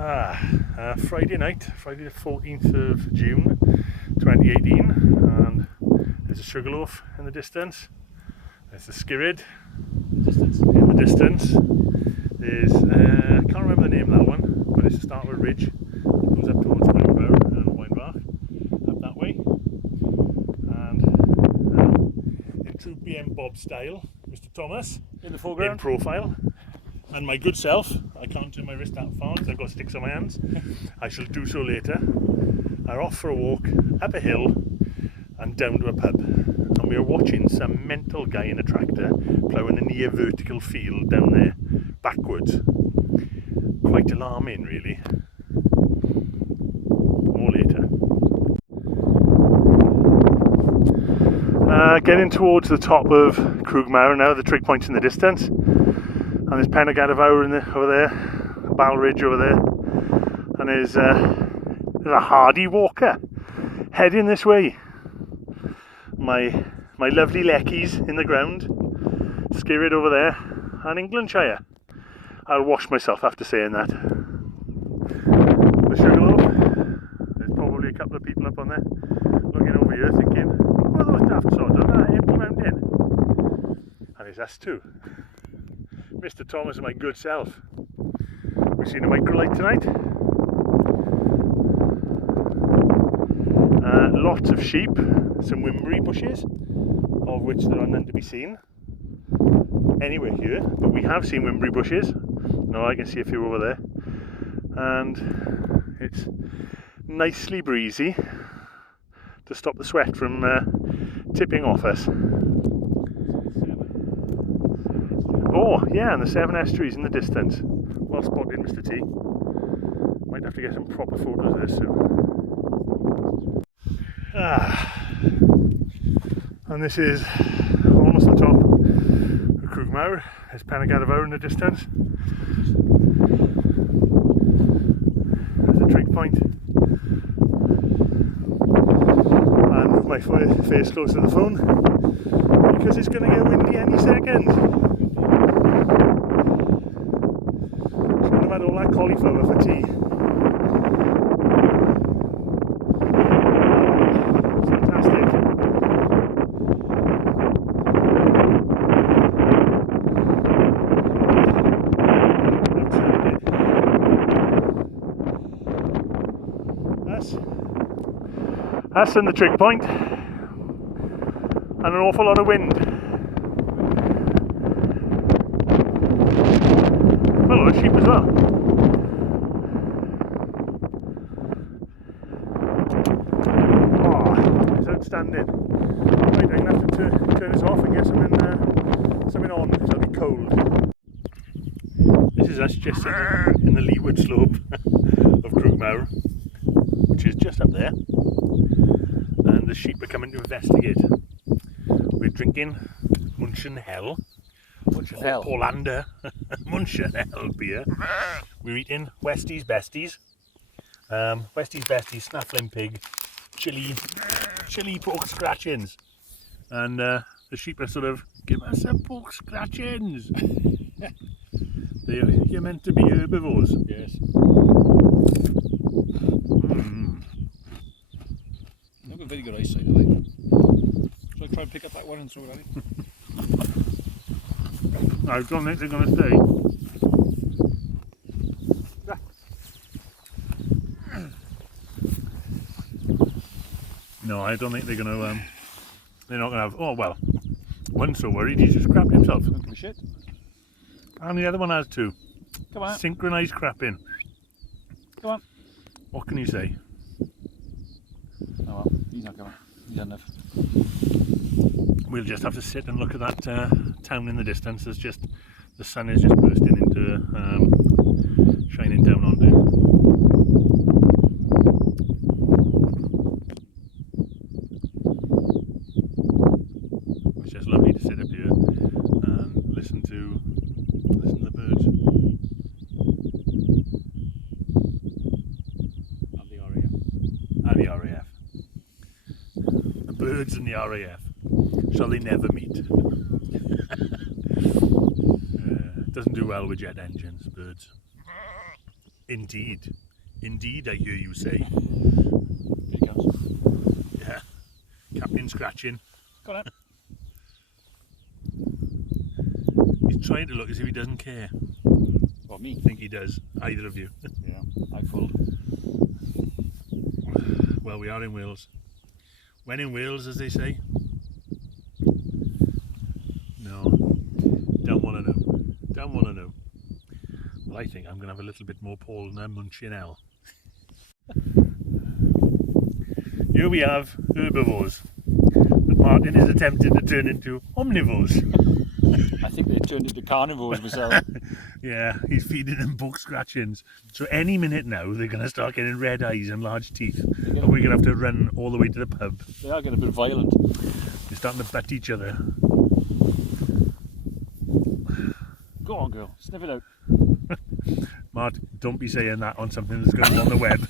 Friday night, Friday the 14th of June 2018, and there's a sugarloaf in the distance. There's the skirrid in the distance. There's, I can't remember the name of that one, but it's the start of a ridge that goes up towards Llanbedr and Llanbedr, up that way. And in true BM Bob style, Mr. Thomas in the foreground, in profile. And my good self, I can't turn my wrist that far because I've got sticks on my hands. I shall do so later. Are off for a walk up a hill and down to a pub. And we are watching some mental guy in a tractor ploughing a near vertical field down there, backwards. Quite alarming, really. More later. Getting towards the top of Crug Mawr now, the trig point's in the distance. And there's Llanbedr over there, a Bal Ridge over there, and there's a hardy walker heading this way. My lovely leckies in the ground, skirrid over there, and Englandshire. I'll wash myself after saying that. The Sugarloaf, there's probably a couple of people up on there looking over here thinking, what are those daft sods on that empty mountain? And it's us too. Mr. Thomas and my good self. We've seen a microlight tonight. Lots of sheep, some wimbry bushes, of which there are none to be seen anywhere here, but we have seen wimbry bushes. Now I can see a few over there, and it's nicely breezy to stop the sweat from tipping off us. Oh, yeah, and the 7 estuaries in the distance. Well spotted, Mr. T. Might have to get some proper photos of this soon. And this is almost the top of Crug Mawr. There's Llanbedr in the distance. There's a trig point. And move my face close to the phone because it's going to get windy any second. I've had all that cauliflower for tea. Fantastic. That's in the trig point, and an awful lot of wind. Well, a lot of sheep as well. Oh, it's outstanding. Right, I'm going to have to turn this off and get something on, because it'll be cold. This is us just in the leeward slope of Crug Mawr, which is just up there. And the sheep are coming to investigate. We're drinking Munchen Hell. Orlando Munchen Hell beer. We're eating Westies Besties. Westies Besties, Snaffling Pig, chili pork scratchings. And the sheep are sort of, give us some pork scratchings. You're meant to be herbivores. Yes. I've got very good eyesight, I think. Shall I try and pick up that one and throw it at him? I don't think they're going to stay. No, I don't think they're going to. They're not going to have. Oh well, one's so worried he's just crapped himself. Don't give a shit. And the other one has too. Come on. Synchronised crapping. Come on. What can you say? Oh well, he's not coming. He's had enough. We'll just have to sit and look at that town in the distance. There's just the sun is just bursting into shining down onto. It's just lovely to sit up here and listen to the birds. And the RAF. And the RAF. The birds and the RAF. Shall they never meet? Doesn't do well with jet engines, birds. Indeed. Indeed, I hear you say. Here he comes. Yeah. Captain scratching. Go on. He's trying to look as if he doesn't care. Well, me. I think he does. Either of you. Yeah, I fooled. Well, we are in Wales. When in Wales, as they say. No. Don't want to know. Don't want to know. Well, I think I'm going to have a little bit more Paul than Munchinell. Here we have herbivores that Martin is attempting to turn into omnivores. I think they turned into carnivores myself. Yeah, he's feeding them book scratchings. So any minute now they're going to start getting red eyes and large teeth. And we're going to have to run all the way to the pub. They are getting a bit violent. They're starting to butt each other. Go on, girl. Sniff it out. Mart, don't be saying that on something that's going on the web.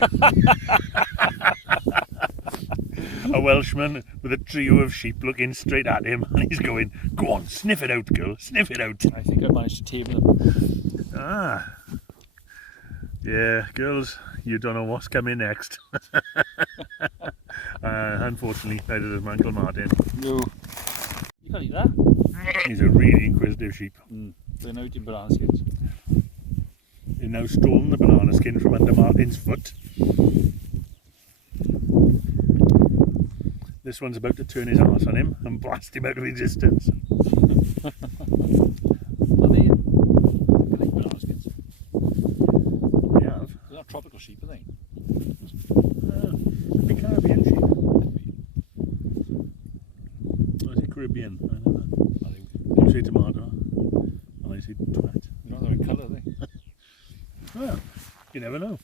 A Welshman with a trio of sheep looking straight at him, and he's going, "Go on, sniff it out, girl, sniff it out." I think I managed to tame them. Ah. Yeah, girls, you don't know what's coming next. Unfortunately, neither does my Uncle Martin. No. You can't eat that. He's a really inquisitive sheep. They're now eating banana skins. They're now stolen the banana skin from under Martin's foot. This one's about to turn his arse on him and blast him out of existence. Are they? Can they eat banana skins? They have. They're not tropical sheep, are they? Big Caribbean sheep. Or is it Caribbean? I don't know. You say tomato, and I say twat. They're not the right colour, are they? Well, you never know.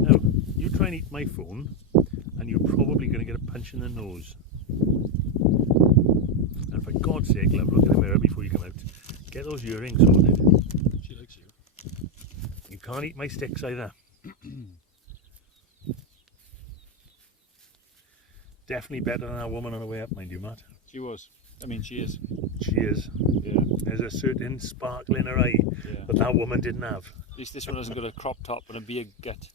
Now, you try and eat my phone, and you're probably going to get a punch in the nose. And for God's sake, love, look in the mirror before you come out. Get those earrings sorted. She likes you. You can't eat my sticks either. Definitely better than that woman on the way up, mind you, Matt. She was. I mean, she is. She is. Yeah. There's a certain sparkle in her eye that that woman didn't have. At least this one hasn't got a crop top and a beer gut.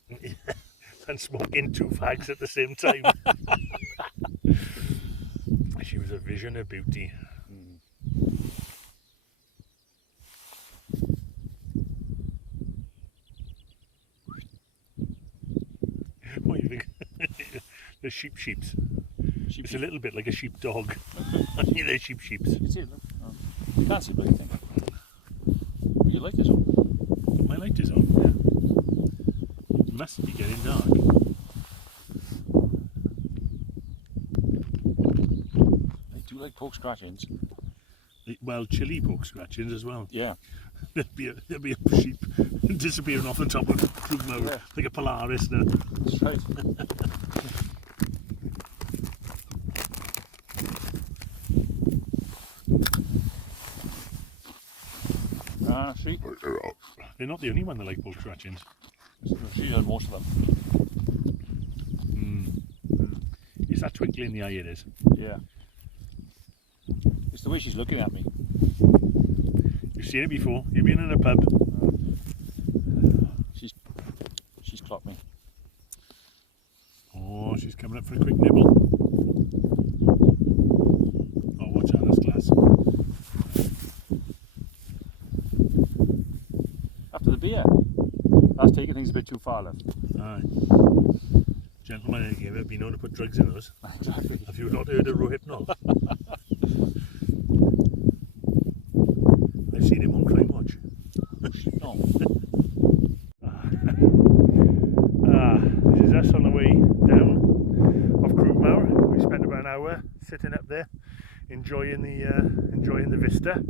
And smoking 2 fags at the same time. She was a vision of beauty. What do you think? The sheeps. It's a little bit like a sheepdog. They're sheeps. You can see it, look. Oh. You can't see it, but you think. Well, your light is on. My light is on, yeah. It must be getting dark. I do like pork scratchings. Well, chili pork scratchings as well. Yeah. There'll be a sheep disappearing off the top of the Crug Mawr, like a Polaris now. That's right. See? They're not the only one that like pork scratchings. She's had most of them. It's that twinkle in the eye, it is. Yeah. It's the way she's looking at me. You've seen it before. You've been in a pub. She's clocked me. Oh, she's coming up for a quick nibble. Oh, watch out, that's glass. After the beer. That's taking things a bit too far left. Aye. Gentlemen, have you ever been known to put drugs in those? Exactly. Have you not heard of Rohypnol? I've seen him on Crime Watch. No. This is us on the way down off Crug Mawr. We spent about an hour sitting up there enjoying the vista.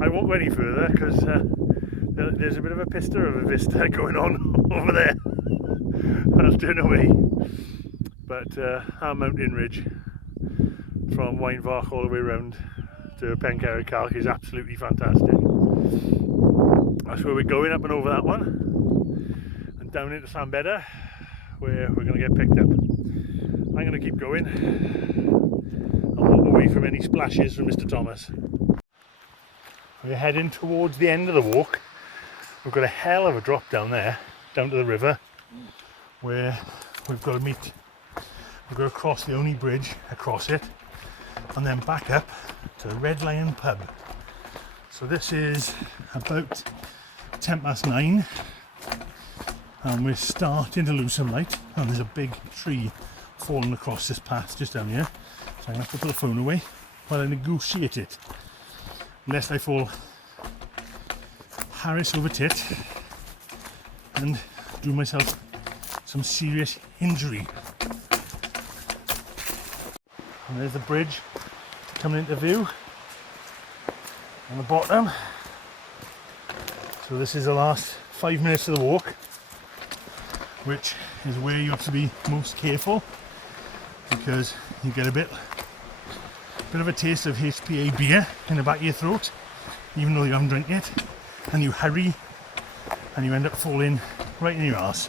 I won't go any further because there's a bit of a pista of a vista going on over there. I'll turn away. But our mountain ridge from Wynvarch all the way around to Pencarreg is absolutely fantastic. That's where we're going, up and over that one and down into Llanbedr, where we're going to get picked up. I'm going to keep going and walk away from any splashes from Mr. Thomas. We're heading towards the end of the walk. We've got a hell of a drop down there, down to the river, where we've got to meet. We've got to cross the only bridge across it, and then back up to the Red Lion pub. So this is about 9:10, and we're starting to lose some light, and there's a big tree falling across this path just down here, so I'm going to have to put the phone away while I negotiate it, lest I fall Harris over tit and do myself some serious injury. And there's the bridge coming into view on the bottom. So this is the last 5 minutes of the walk, which is where you have to be most careful, because you get a bit of a taste of HPA beer in the back of your throat, even though you haven't drank it, and you hurry and you end up falling right in your arse,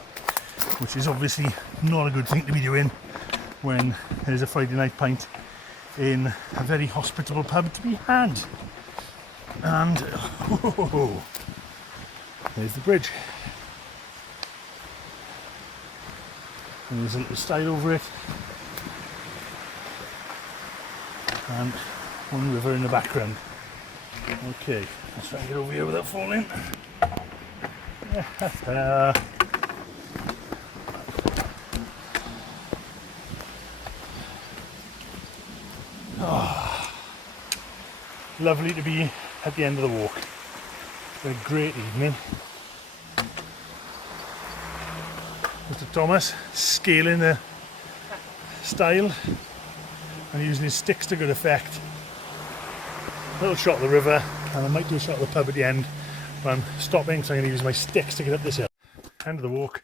which is obviously not a good thing to be doing when there's a Friday night pint in a very hospitable pub to be had. And there's the bridge, and there's a little stile over it, and one river in the background. Okay, let's try and get over here without falling. Oh, lovely to be at the end of the walk. It's been a great evening. Mr. Thomas scaling the stile and using his sticks to good effect. A little shot of the river, and I might do a shot of the pub at the end, but I'm stopping because I'm going to use my sticks to get up this hill. End of the walk.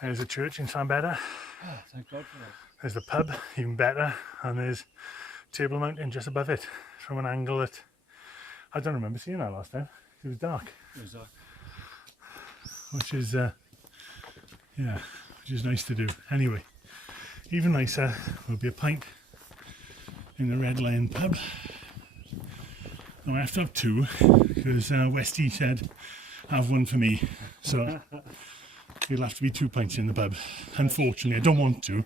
There's the church in Llanbedr. Oh, thank God for that. There's the pub, even better, and there's Table Mountain just above it, from an angle that I don't remember seeing that last time. It was dark. It was dark. Which is which is nice to do. Anyway, even nicer will be a pint in the Red Lion pub. Now I have to have two, because Westy said have one for me, so it'll have to be 2 pints in the pub. Unfortunately, I don't want to,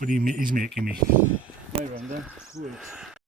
but he's making me. My run then.